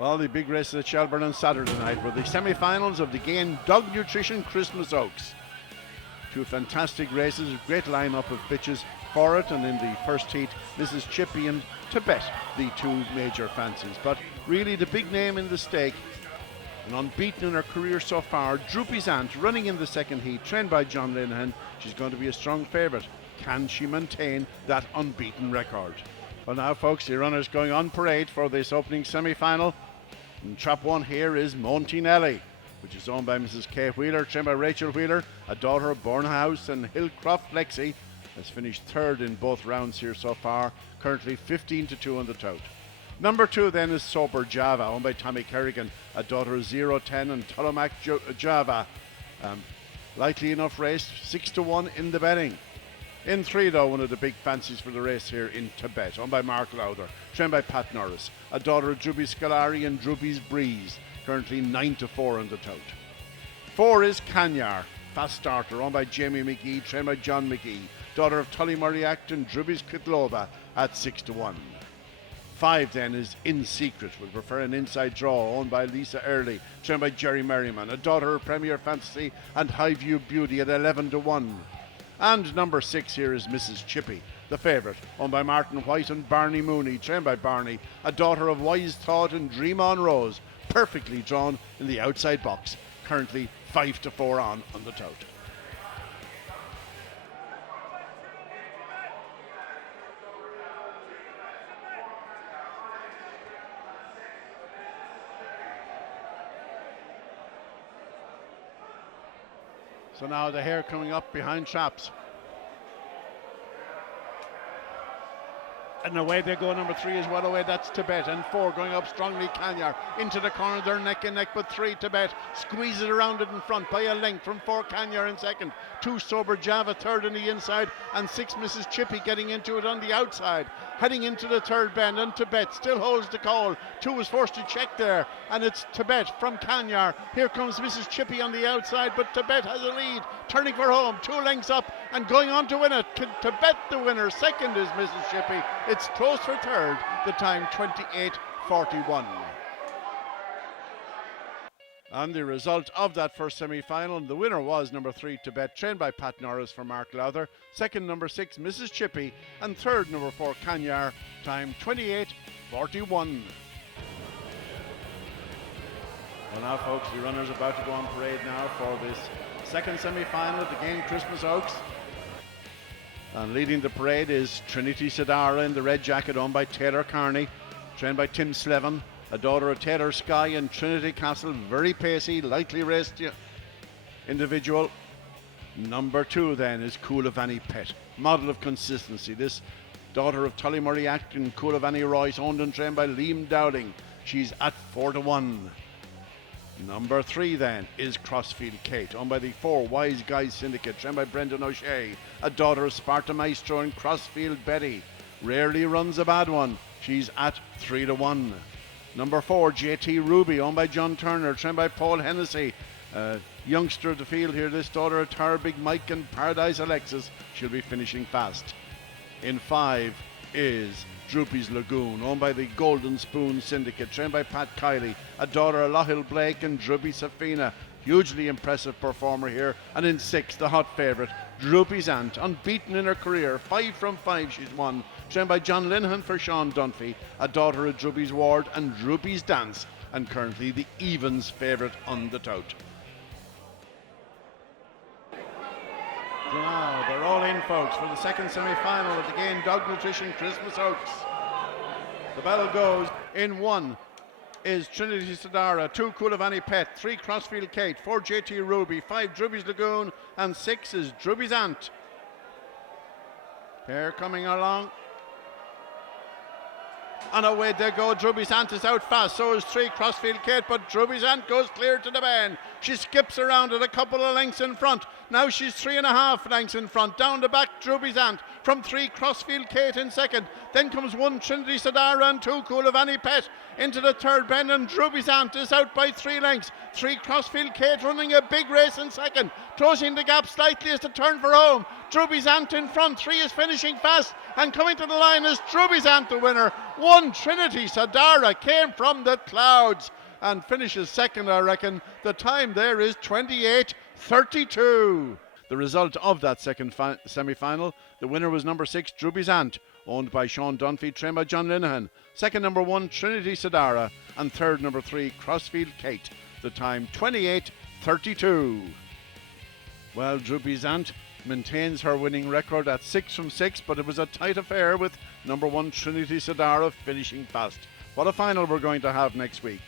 Well, the big races at Shelburne on Saturday night were the semi-finals of the Gain Dog Nutrition Christmas Oaks. Two fantastic races, great lineup of bitches for it, and in the first heat, Mrs. Chippy and Tibet, the two major fancies. But really the big name in the stake, and unbeaten in her career so far, Droopy's Aunt, running in the second heat, trained by John Linehan. She's going to be a strong favourite. Can she maintain that unbeaten record? Well now folks, the runners going on parade for this opening semi-final. And trap one here is Montinelli, which is owned by Mrs. Kay Wheeler, trained by Rachel Wheeler, a daughter of Bournehouse, and Hillcroft Lexi has finished third in both rounds here so far, currently 15-2 on the tout. Number two then is Sober Java, owned by Tommy Kerrigan, a daughter of 010 and Tullamark Java. Likely enough race, 6-1 in the betting. In three though, one of the big fancies for the race here in Tibet, owned by Mark Lowther, trained by Pat Norris, a daughter of Droopy Scolari and Droopy's Breeze, currently 9-4 on the tout. Four is Canyar, fast starter, owned by Jamie McGee, trained by John McGee, daughter of Tully Murray Acton, Droopy's Kitlova at 6-1. Five then is In Secret, would prefer an inside draw, owned by Lisa Early, trained by Jerry Merriman, a daughter of Premier Fantasy and Highview Beauty at 11-1. And number six here is Mrs. Chippy, the favourite, owned by Martin White and Barney Mooney, trained by Barney, a daughter of Wise Thought and Dream On Rose, perfectly drawn in the outside box, currently 5-4 on the tout. So now the hare coming up behind traps. And away they go, number three is well away, that's Tibet. And four going up strongly, Canyar. Into the corner, they're neck and neck, but three, Tibet. Squeezes around it in front by a length from four, Canyar in second. Two, Sober Java, third on the inside. And six, Mrs. Chippy getting into it on the outside. Heading into the third bend, and Tibet still holds the call. Two was forced to check there, and it's Tibet from Canyar. Here comes Mrs. Chippy on the outside, but Tibet has a lead. Turning for home, 2 lengths up, and going on to win it. Tibet the winner. Second is Mrs. Chippy. It's close for third, the time 28:41. And the result of that first semi-final, the winner was number three, Tibet, trained by Pat Norris for Mark Lowther. Second, number six, Mrs. Chippy. And third, number four, Canyar, time 28:41. Well now folks, the runners about to go on parade now for this second semi-final at the Gain Christmas Oaks. And leading the parade is Trinity Sidara in the red jacket, owned by Taylor Carney, trained by Tim Slevin, a daughter of Taylor Sky and Trinity Castle, very pacey, lightly raced individual. Number two then is Coolavani Pet, model of consistency. This daughter of Tully Murray Acton, Coolavani Royce, owned and trained by Liam Dowling. She's at 4-1. Number three then is Crossfield Kate, owned by the four Wise Guys Syndicate, trained by Brendan O'Shea, a daughter of Sparta Maestro and Crossfield Betty. Rarely runs a bad one. She's at 3-1. Number four, JT Ruby, owned by John Turner, trained by Paul Hennessy. Youngster of the field here, this daughter of Tara Big Mike and Paradise Alexis. She'll be finishing fast. In five is Droopy's Lagoon, owned by the Golden Spoon Syndicate, trained by Pat Kiley, a daughter of Lohill Blake and Droopy Safina. Hugely impressive performer here. And in six, the hot favourite, Droopy's Aunt, unbeaten in her career, 5 from 5 she's won, trained by John Linehan for Sean Dunphy, a daughter of Droopy's Ward and Droopy's Dance, and currently the evens favourite on the tout. Now they're all in folks for the second semi-final of the Gain Dog Nutrition Christmas Oaks. The bell goes. In one is Trinity Sidara, 2 Coolavani Pet, 3 Crossfield Kate, 4 JT Ruby, 5 Droopy's Lagoon, and 6 is Droopy's Aunt. Pair coming along. And away they go. Droopy's Aunt is out fast, so is 3 Crossfield Kate, but Droopy's Aunt goes clear to the bend. She skips around it a couple of lengths in front. Now she's 3.5 lengths in front. Down the back, Droopy's Aunt. From 3, Crossfield Kate in second. Then comes 1, Trinity Sadara, and 2, Coolavani Pet into the third bend, and Drubizant is out by 3 lengths. 3, Crossfield Kate running a big race in second, closing the gap slightly as the turn for home. Drubizant in front. 3 is finishing fast, and coming to the line is Drubizant, the winner. 1, Trinity Sadara came from the clouds and finishes second, I reckon. The time there is 28:32. The result of that second semi-final, the winner was number 6, Drubizant, owned by Sean Dunphy, trained by John Linehan. Second, number 1, Trinity Sadara, and third, number 3, Crossfield Kate. The time 28:32. Well, Drubizant maintains her winning record at 6 from 6, but it was a tight affair with number 1, Trinity Sadara, finishing fast. What a final we're going to have next week.